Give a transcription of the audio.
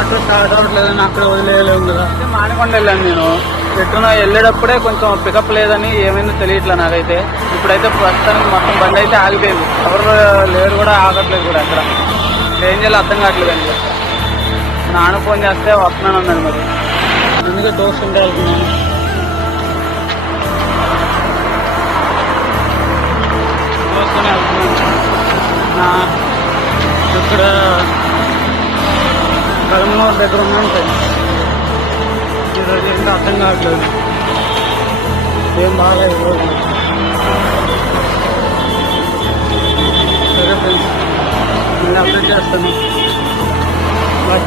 Auto start అవ్వట్లేదని అక్కడ వదిలేయలేము కదా. మానకొండ వెళ్ళాను నేను. ఎట్టున వెళ్ళేటప్పుడే కొంచెం పికప్ లేదని ఏమైందో తెలియట్లే నాకైతే. ఇప్పుడైతే ప్రస్తుతానికి మొత్తం బండి అయితే ఆగిపోయింది. ఎవరు లేరు కూడా, ఆగట్లేదు కూడా. అక్కడ ఏం చేయాలో అర్థం కావట్లేదు అండి. నాన్న ఫోన్ చేస్తే వస్తున్నాను అన్నాడు. మరి అందుకే తోస్తుంటే వెళ్తున్నాను. తోస్తూనే వెళ్తున్నాను. ఇక్కడ కరీంనగర్ దగ్గర ఉన్నాను సార్. ఈరోజు ఏంటో అర్థం కావట్లేదు. ఏం బాగా ఈరోజు. సరే ఫ్రెండ్స్, నేను అప్డేట్ చేస్తాను. బాయ్.